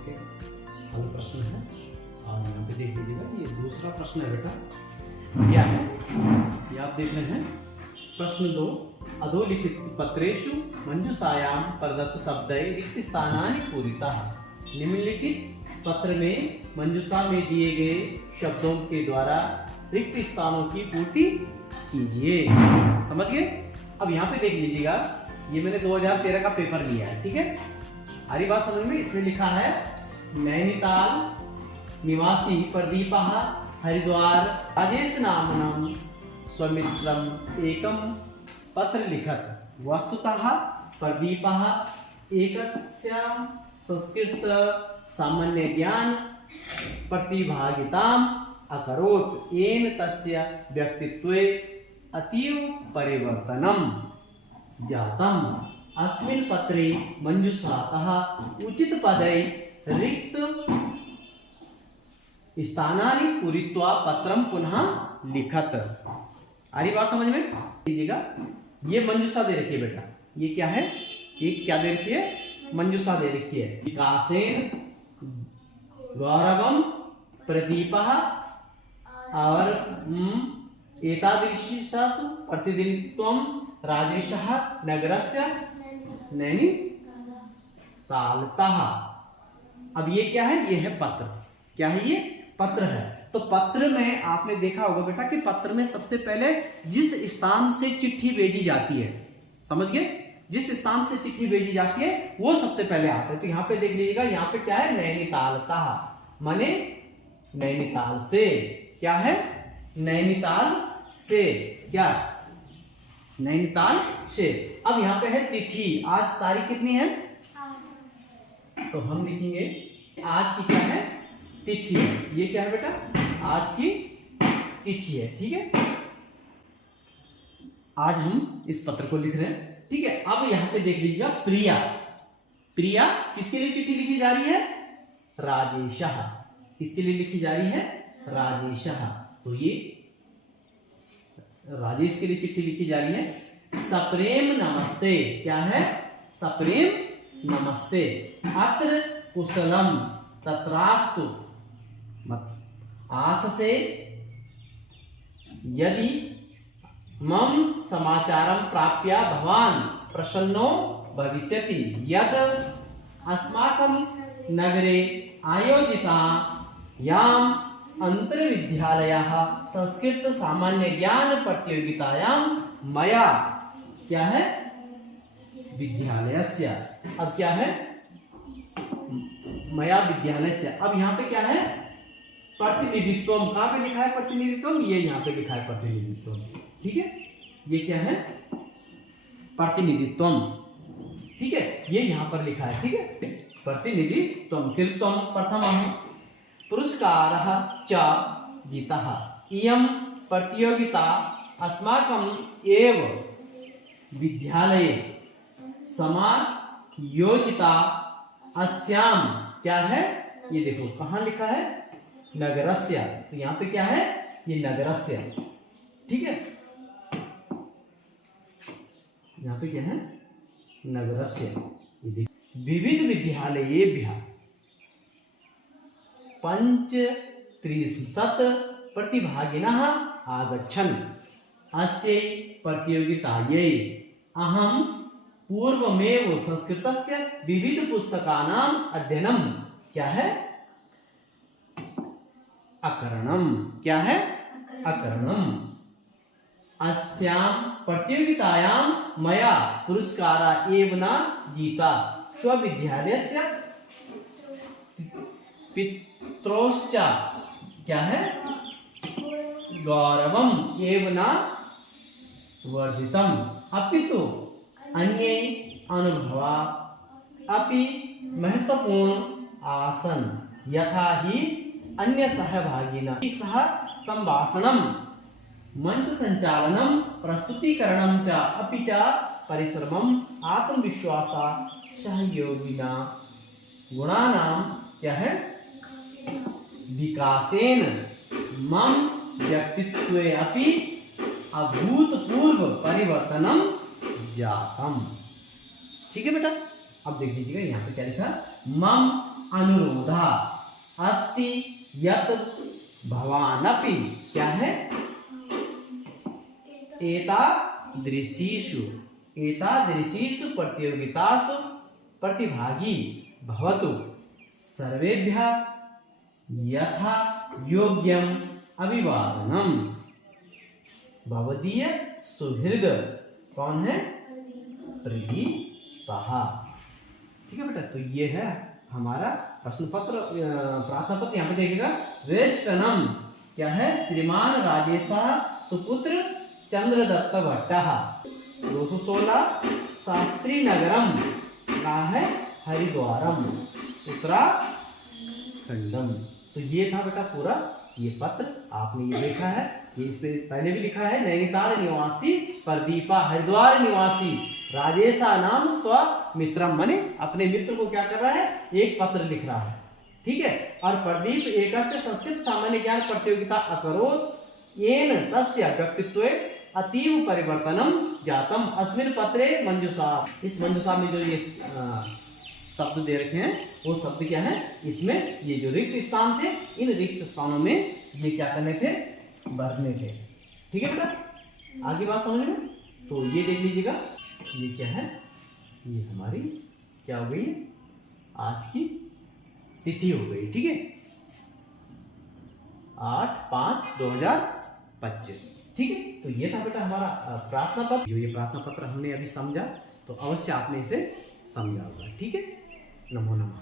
के हल प्रश्न है। और यहाँ पे देख लीजिएगा, ये दूसरा प्रश्न है बेटा, क्या है ये आप देख रहे हैं। प्रश्न 2, अधोलिखित पत्रेषु मंजूषायां प्रदत्त शब्दै रिक्त स्थानानि पूरिताः। निम्नलिखित पत्र में मंजूषा में दिए गए शब्दों के द्वारा रिक्त स्थानों की पूर्ति कीजिए। समझ गए? अब यहाँ पे देख लीजिएगा, ये मैंने 2013 का पेपर लिया है, ठीक है। हरी बात समझ में? इसमें लिखा है नैनीताल निवासी प्रदीपः हरिद्वार राजेश नामनम स्वमित्रम एकम पत्र लिखत। वस्तुतः प्रदीपः एकस्यां संस्कृत सामान्य ज्ञान प्रतिभागिताम् अकरोत् येन तस्य व्यक्तित्वे अतीव परिवर्तनम जातम्। अस्मिन् पत्रे मंजूषातः उचित पदै रिक्त स्थानानि पूरित्वा पत्रम पुनः लिखत। आ रही बात समझ में? लीजिएगा, ये मंजूषा दे रखी है बेटा, ये क्या है? ये क्या दे रखी है? मंजूषा दे रखी है। विकासेन गौरवम प्रदीपः और एतादृशीषु प्रतिदिनत्वं राजेशः नगरस्य नैनीतालतः। अब ये क्या है? ये है पत्र। क्या है ये? पत्र है। तो पत्र में आपने देखा होगा बेटा कि पत्र में सबसे पहले जिस स्थान से चिट्ठी भेजी जाती है, समझ गए? जिस स्थान से चिट्ठी भेजी जाती है वो सबसे पहले आता है। तो यहाँ पे देख लीजिएगा, यहाँ पे क्या है? नैनीतालतः, माने नैनीताल से। क्या है? नैनीताल से। क्या? नैनीताल से। अब यहाँ पे है तिथि। आज तारीख कितनी है? तो हम लिखेंगे आज की क्या है? तिथि है। ये क्या है बेटा? आज की तिथि है, ठीक है। आज हम इस पत्र को लिख रहे हैं, ठीक है। अब यहाँ पे देख लीजिएगा, प्रिया। प्रिया किसके लिए चिट्ठी लिखी जा रही है? राजेशः। किसके लिए लिखी जा रही है? राजेशः। तो ये राजेश के लिए चिट्ठी लिखी जा रही है। सप्रेम नमस्ते। क्या है? सप्रेम नमस्ते। अत्र कुशलम तत्रास्तु। आस से यदि मम समाचारं प्राप्य भवान प्रसन्नो भविष्यति। यद अस्माकं नगरे आयोजितायाम् अंतर्विद्यालयः संस्कृत सामान्य ज्ञान प्रतियोगितायां मया क्या है? विद्यालयस्य। अब क्या है? मया विद्यालयस्य। अब यहाँ पे क्या है? प्रतिनिधित्वम। कहाँ पे लिखा है प्रतिनिधित्वम? ये यहाँ पे लिखा है प्रतिनिधित्वम, ठीक है। ये क्या है? प्रतिनिधित्वम, ठीक है। ये यहाँ पर लिखा है, ठीक है। प्रतिनिधित्वम। कृत्वम प्रथमः पुरस्कारः च जितः। इयं प्रतियोगिता अस्माकम् एव विद्यालये समायोजिता अस्यां। क्या है? ये देखो कहाँ लिखा है? नगरस्य। तो यहाँ पे क्या है? ये नगरस्य, ठीक है। यहाँ पे क्या है? नगरस्य। ये देखो, विविध विद्यालयेभ्यः 35 प्रतिभागिनः आगच्छन् अस्यै प्रतियोगितायै। अहं पूर्वमेव संस्कृतस्य विविध पुस्तकानां अध्ययनं क्या है? अकरणम। क्या है? अकरणम। अस्यां प्रतियोगितायां मया पुरस्कार एव न जीता। स्वविद्यालयस्य पित्रोश्च क्या है? गौरवम एव न वर्धितम। अपितु अन्ये अनुभवा अपि महत्वपूर्ण आसन। यथा हि अन्य सहभागिनः सह संभाषणं मंच संचालनं प्रस्तुतीकरणं च अपि च परिश्रमम् आत्मविश्वासा सहयोगिना गुणानां क्या है? विकासेन मम व्यक्तित्वे अपि अभूतपूर्व परिवर्तनम जातम। ठीक है बेटा, अब देख लीजिएगा यहाँ पे क्या लिखा है? मम अनुरोधा अस्ति यत भवानपि क्या है एतादृशीषु प्रतियोगितासु प्रतिभागी भवतु सर्वेभ्यः यथा योग्यम अभिवादनम। भवदीय सुहृद कौन है? प्रदीप। ठीक है बेटा, तो ये है हमारा प्रश्न पत्र प्रार्थना पत्र। यहाँ पे देखिएगा वेष्टनम क्या है? श्रीमान राजेशा सुपुत्र चंद्रदत्त भट्टः 216 शास्त्री नगरम कहाँ है? हरिद्वारम उत्तराखंडम। तो ये था बेटा पूरा ये पत्र, आपने ये देखा है। ये इसमें पहले भी लिखा है नैनीताल निवासी प्रदीपा हरिद्वार निवासी राजेशा नाम स्वमित्रम, माने अपने मित्र को क्या कर रहा है? एक पत्र लिख रहा है। ठीक है। और प्रदीप एकस्य संस्कृत सामान्य ज्ञान प्रतियोगिता अकरोत् येन तस्य व्यक्तित्वे अतीव परिवर्तनम जातम अस्मिन् पत्रे मंजूषा। इस मंजूषा में जो ये शब्द दे रखे हैं वो शब्द क्या है? इसमें ये जो रिक्त स्थान थे, इन रिक्त स्थानों में ये क्या करने थे? भरने थे। ठीक है बेटा, आगे बात समझ में? तो ये देख लीजिएगा, ये क्या है? ये हमारी क्या हो गई? आज की तिथि हो गई। ठीक है, 8/5/2025। ठीक है, तो ये था बेटा हमारा प्रार्थना पत्र। जो ये प्रार्थना पत्र हमने अभी समझा, तो अवश्य आपने इसे समझा होगा। ठीक है, नमो नमः।